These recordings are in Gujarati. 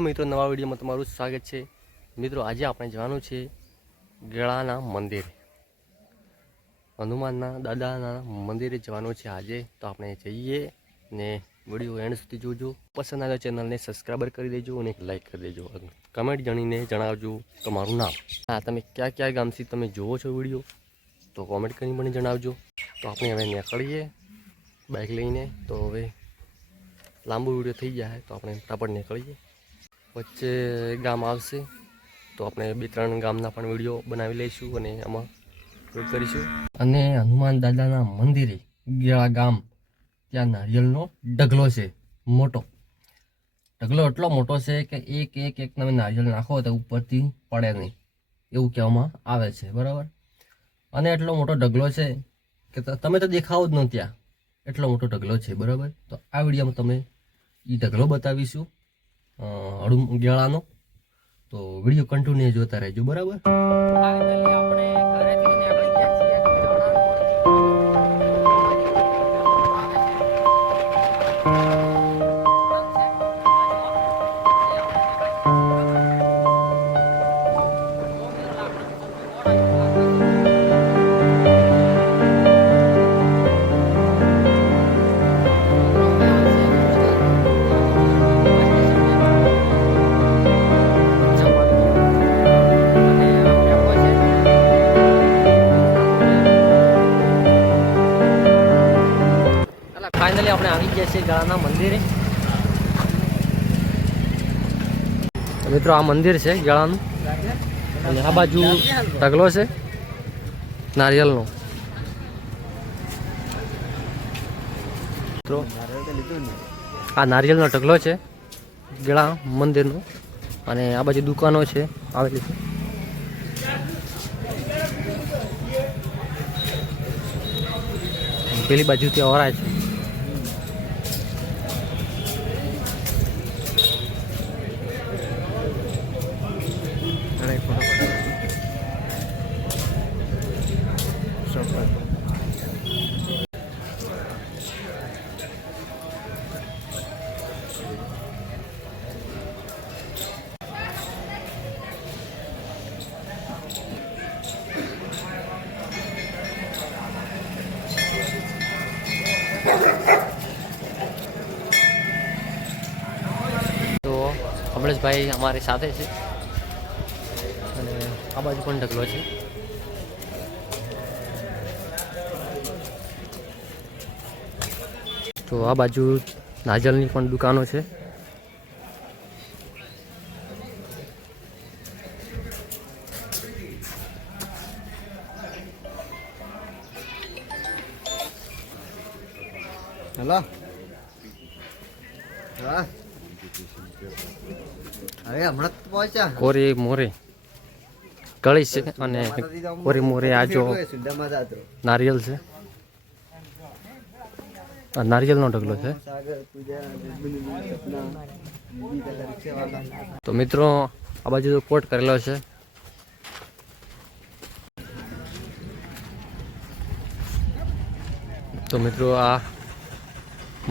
મિત્રો નવા વિડીયોમાં તમારું સ્વાગત છે. મિત્રો આજે આપણે જવાનું છે ગળાના મંદિરે. હનુમાનના દાદાના મંદિરે જવાનું છે આજે, તો આપણે જઈએ ને વીડિયો એન્ડ સુધી જોજો. પસંદ આવે ચેનલને સબસ્ક્રાઈબર કરી દેજો અને લાઈક કરી દેજો. કમેન્ટ જાણીને જણાવજો તમારું નામ. હા, તમે કયા કયા ગામથી તમે જુઓ છો વીડિયો, તો કોમેન્ટ કરીને મને જણાવજો. તો આપણે હવે નીકળીએ બાઇક લઈને. તો હવે લાંબો વીડિયો થઈ જાય, તો આપણે ફટાફટ નીકળીએ. વચ્ચે ગામ આવશે, તો આપણે બે ત્રણ ગામના પણ વીડિયો બનાવી લઈશું અને ઉપયોગ કરીશું. અને હનુમાન દાદાના મંદિરે ગેળા ગામ ત્યાં નારિયેળનો ઢગલો છે, મોટો. ઢગલો એટલો મોટો છે કે એક એક એક તમે નારિયેળ નાખો તો ઉપરથી પડે નહીં. એવું કહેવામાં આવે છે, બરાબર? અને એટલો મોટો ઢગલો છે કે તમે તો દેખાવો જ ન ત્યાં. એટલો મોટો ઢગલો છે, બરાબર? તો આ વિડીયોમાં તમે એ ઢગલો બતાવીશું હળું ગેળાનો. તો વીડિયો કન્ટિન્યુ જોતા રહેજો બરાબર? આપણે આપણે ગળાના મંદિરે. મિત્રો, આ મંદિર છે ગળાનું. અને આ બાજુ ઢગલો છે, નારિયેલનો. મિત્રો, આ નારિયેલનો ઢગલો છે, ગળા મંદિરનો. અને આ બાજુ દુકાનો છે, આવેલી છે. પેલી બાજુથી અવરાય છે. કમલેશભાઈ અમારી સાથે છે. અને આ બાજુ પણ ઢગલો છે. તો આ બાજુ નાજલની પણ દુકાનો છે. હેલો. હા. કોરી મોરી. કળી છે અને કોરી મોરી આ જો સુંદામાં જાતો નારિયેલ છે. નારિયેલનો ઢગલો છે. તો મિત્રો, આ બાજુ તો કોટ કરેલો છે. તો મિત્રો, આ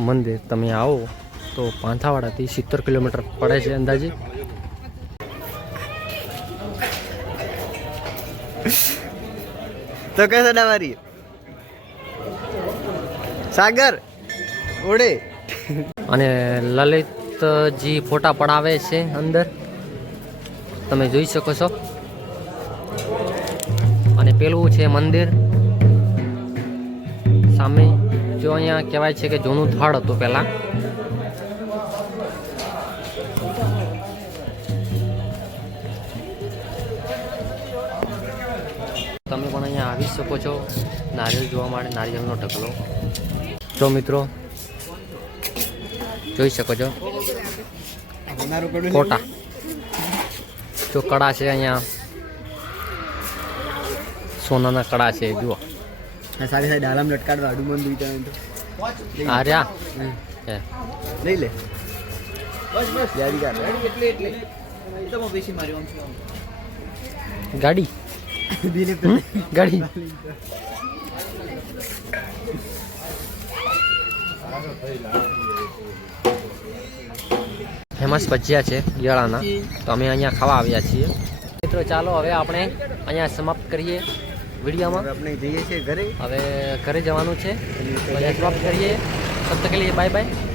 મંદિર, તમે આવો. તો પાંથાવાડાથી સિત્તેર કિલોમીટર પડે છે અંદાજે. તો કઈ સડાવારી સાગર ઓડે અને લલિતજી ફોટા પડાવે છે અંદર. તમે જોઈ શકો છો. અને પેલું છે મંદિર. સામે જો અહીંયા કહેવાય છે કે જૂનું થળ હતું પહેલાં. આવી શકો છો. નારિયેળ જોવા માટે નારિયેળનો ઢગલો. તો મિત્રો જોઈ શકો છો. ફોટા. જો કડા છે અહીંયા. સોનાના કડા છે જુઓ. સાડી સારી ડાલામ લટકાડવા આડું મન દુઈતા આ રહ્યા? લઈ લે. બસ બસ. યાદગાર એટલે એટલે. એ તો હું બેસી મારી આમ છું આમ. ગાડી? ગાડી. ફેમસ ભજીયા છે ગિયાળાના. તો અમે અહીંયા ખાવા આવ્યા છીએ. મિત્રો ચાલો હવે આપણે અહીંયા સમાપ્ત કરીએ વિડીયોમાં. આપણે જઈએ છીએ ઘરે. હવે ઘરે જવાનું છે. સમાપ્ત કરીએ. તબ તક બાય બાય.